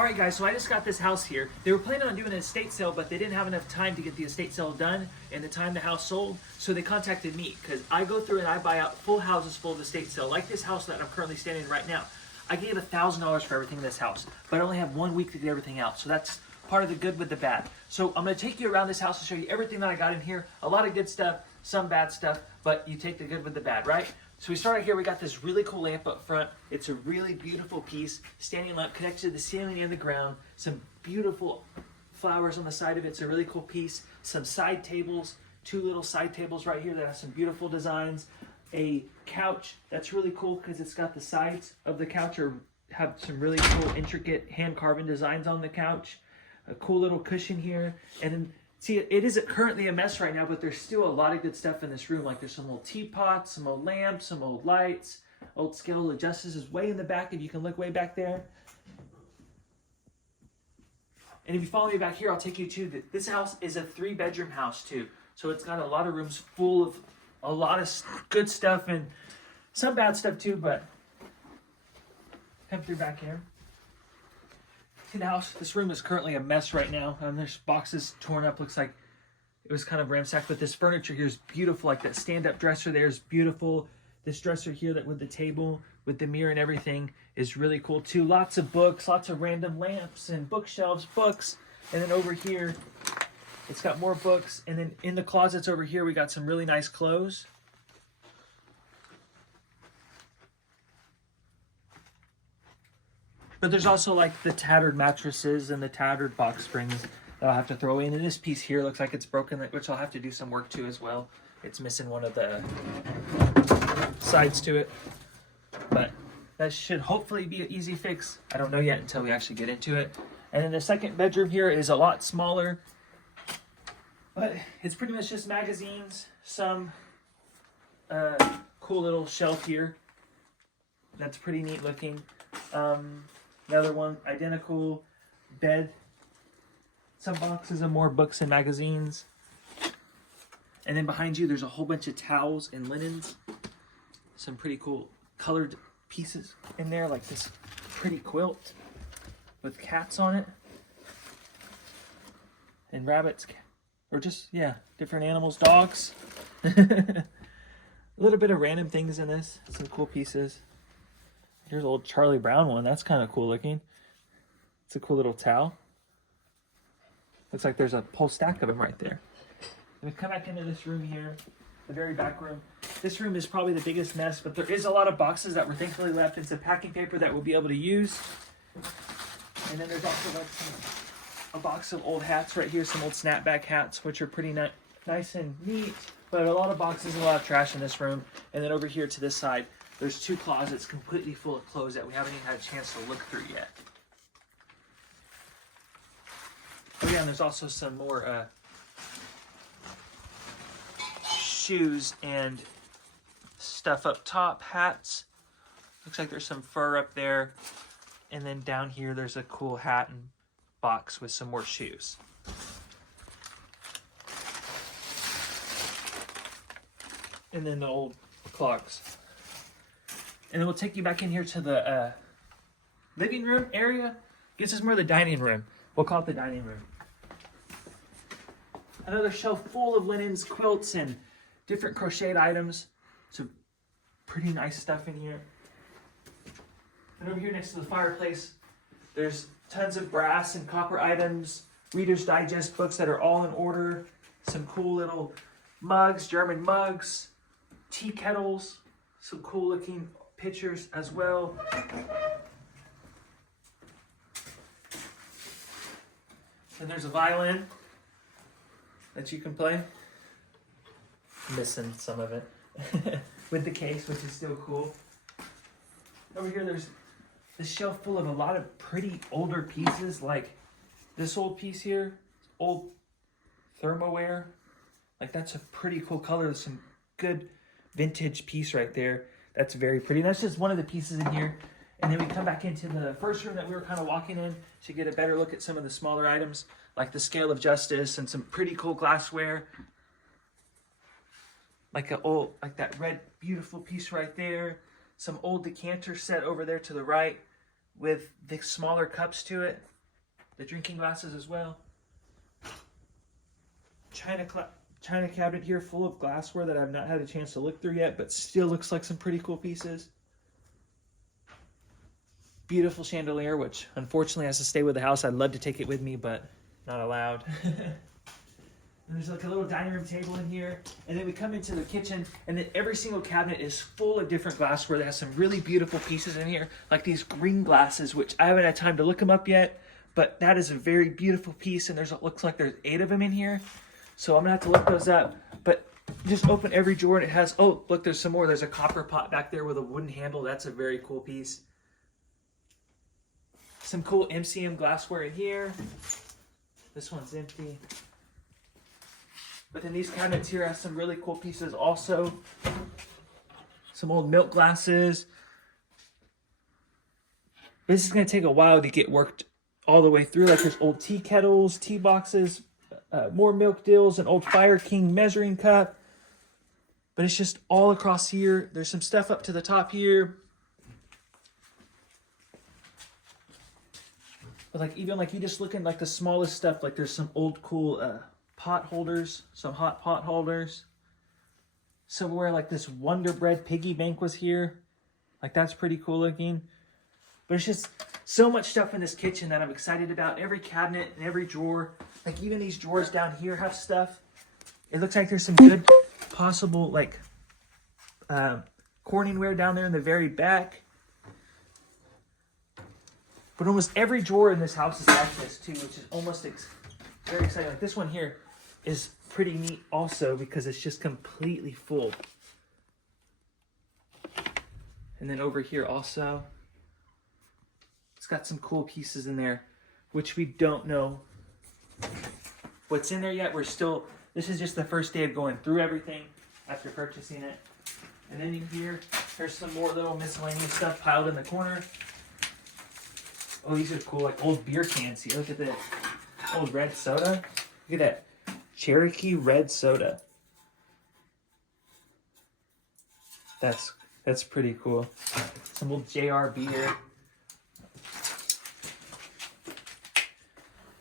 All right, guys, so I just got this house here. They were planning on doing an estate sale, but they didn't have enough time to get the estate sale done and the time the house sold, so they contacted me because I go through and I buy out full houses full of estate sale, like this house that I'm currently standing in right now. I gave $1,000 for everything in this house, but I only have 1 week to get everything out, so that's part of the good with the bad. So I'm going to take you around this house and show you everything that I got in here. A lot of good stuff, some bad stuff, but you take the good with the bad, right? So we start out here, we got this really cool lamp up front. It's a really beautiful piece, standing lamp connected to the ceiling and the ground. Some beautiful flowers on the side of it. It's a really cool piece. Some side tables, 2 little side tables right here that have some beautiful designs. A couch that's really cool because it's got the sides of the couch have some really cool intricate hand carving designs on the couch. A cool little cushion here, and then see, it isn't currently a mess right now, but there's still a lot of good stuff in this room. Like there's some old teapots, some old lamps, some old lights, old scale adjusters is way in the back if you can look way back there. And if you follow me back here, I'll take you to this house is a 3-bedroom house too. So it's got a lot of rooms full of a lot of good stuff and some bad stuff too, but come through back here. In the house, this room is currently a mess right now. There's boxes torn up, looks like it was kind of ransacked, but this furniture here is beautiful. Like that stand-up dresser there is beautiful. This dresser here that with the table, with the mirror and everything is really cool too. Lots of books, lots of random lamps and bookshelves, books. And then over here, it's got more books. And then in the closets over here, we got some really nice clothes. But there's also like the tattered mattresses and the tattered box springs that I'll have to throw in. And this piece here looks like it's broken, which I'll have to do some work to as well. It's missing one of the sides to it. But that should hopefully be an easy fix. I don't know yet until we actually get into it. And then the second bedroom here is a lot smaller. But it's pretty much just magazines, some cool little shelf here. That's pretty neat looking. Another one, identical bed. Some boxes of more books and magazines. And then behind you, there's a whole bunch of towels and linens. Some pretty cool colored pieces in there, like this pretty quilt with cats on it. And rabbits, or just, yeah, different animals, dogs. A little bit of random things in this, some cool pieces. Here's an old Charlie Brown one. That's kind of cool looking. It's a cool little towel. Looks like there's a whole stack of them right there. We come back into this room here, the very back room. This room is probably the biggest mess, but there is a lot of boxes that were thankfully left in some packing paper that we'll be able to use. And then there's also like a box of old hats right here, some old snapback hats, which are pretty nice and neat, but a lot of boxes and a lot of trash in this room. And then over here to this side, there's 2 closets completely full of clothes that we haven't even had a chance to look through yet. Oh yeah, and there's also some more shoes and stuff up top, hats. Looks like there's some fur up there. And then down here, there's a cool hat and box with some more shoes. And then the old clogs. And then we'll take you back in here to the living room area. This is more the dining room. We'll call it the dining room. Another shelf full of linens, quilts, and different crocheted items. Some pretty nice stuff in here. And over here next to the fireplace, there's tons of brass and copper items, Reader's Digest books that are all in order. Some cool little mugs, German mugs, tea kettles, some cool looking pictures as well. And there's a violin that you can play. Missing some of it with the case, which is still cool. Over here, there's this shelf full of a lot of pretty older pieces, like this old piece here, old thermoware. Like that's a pretty cool color. There's some good vintage piece right there. That's very pretty. That's just one of the pieces in here. And then we come back into the first room that we were kind of walking in to get a better look at some of the smaller items, like the scale of justice and some pretty cool glassware. Like that red, beautiful piece right there. Some old decanter set over there to the right. with the smaller cups to it, the drinking glasses as well. China cabinet here full of glassware that I've not had a chance to look through yet, but still looks like some pretty cool pieces. Beautiful chandelier, which unfortunately has to stay with the house. I'd love to take it with me, but not allowed. And there's like a little dining room table in here. And then we come into the kitchen, and then every single cabinet is full of different glassware that has some really beautiful pieces in here, like these green glasses, which I haven't had time to look them up yet, but that is a very beautiful piece, and it looks like there's 8 of them in here. So I'm gonna have to look those up. But just open every drawer, and it has, oh, look, there's some more. There's a copper pot back there with a wooden handle. That's a very cool piece. Some cool MCM glassware in here. This one's empty. But then these cabinets here have some really cool pieces also. Some old milk glasses. This is going to take a while to get worked all the way through. Like there's old tea kettles, tea boxes, more milk dills, an old Fire King measuring cup. But it's just all across here. There's some stuff up to the top here. But like even like you just look at like the smallest stuff, like there's some old cool pot holders, some hot pot holders. Somewhere like this Wonder Bread piggy bank was here. Like that's pretty cool looking. But it's just so much stuff in this kitchen that I'm excited about. Every cabinet and every drawer, like even these drawers down here have stuff. It looks like there's some good possible like Corningware down there in the very back. But almost every drawer in this house is like this too, which is almost very exciting. Like this one here is pretty neat also because it's just completely full. And then over here also, it's got some cool pieces in there, which we don't know what's in there yet. This is just the first day of going through everything after purchasing it. And then in here, there's some more little miscellaneous stuff piled in the corner. Oh, these are cool, like old beer cans. See, look at this. Old red soda. Look at that. Cherokee red soda. That's pretty cool. Some old JR beer.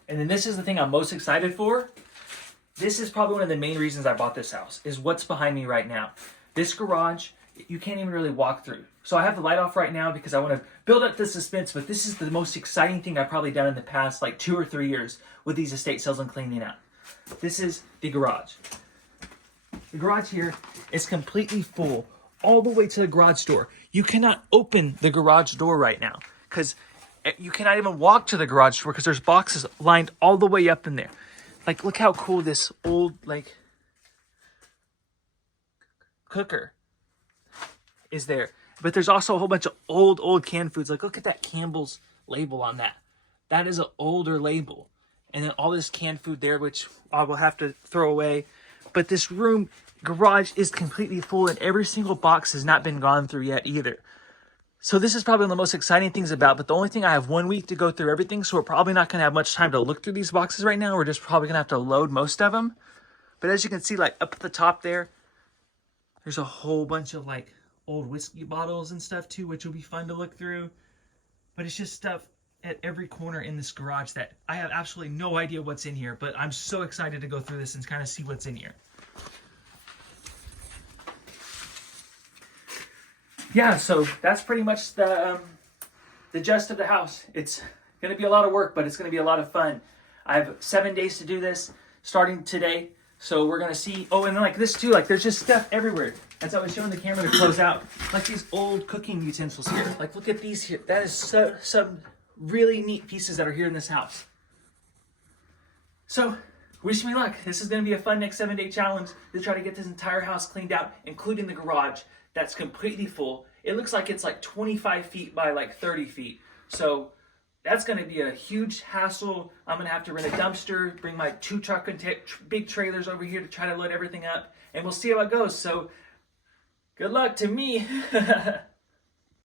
And then this is the thing I'm most excited for. This is probably one of the main reasons I bought this house, is what's behind me right now. This garage, you can't even really walk through. So I have the light off right now because I want to build up the suspense, but this is the most exciting thing I've probably done in the past like 2 or 3 years with these estate sales and cleaning out. This is the garage. The garage here is completely full all the way to the garage door. You cannot open the garage door right now because you cannot even walk to the garage door because there's boxes lined all the way up in there. Like, look how cool this old, like, cooker is there. But there's also a whole bunch of old canned foods. Like, look at that Campbell's label on that. That is an older label. And then all this canned food there, which I will have to throw away. But this garage is completely full, and every single box has not been gone through yet either. So this is probably one of the most exciting things about, but the only thing, I have 1 week to go through everything, so we're probably not going to have much time to look through these boxes right now. We're just probably going to have to load most of them. But as you can see, like up at the top there, there's a whole bunch of like old whiskey bottles and stuff too, which will be fun to look through. But it's just stuff at every corner in this garage that I have absolutely no idea what's in here, but I'm so excited to go through this and kind of see what's in here. Yeah, so that's pretty much the gist of the house. It's going to be a lot of work, but it's going to be a lot of fun. I have 7 days to do this, starting today. So we're going to see, oh, and then like this too, like there's just stuff everywhere. As I was showing the camera to close out, like these old cooking utensils here. Like look at these here. That is some really neat pieces that are here in this house. So wish me luck. This is going to be a fun next 7-day challenge to try to get this entire house cleaned out, including the garage that's completely full. It looks like it's like 25 feet by like 30 feet. So that's going to be a huge hassle. I'm going to have to rent a dumpster, bring my 2 truck and big trailers over here to try to load everything up. And we'll see how it goes. So good luck to me.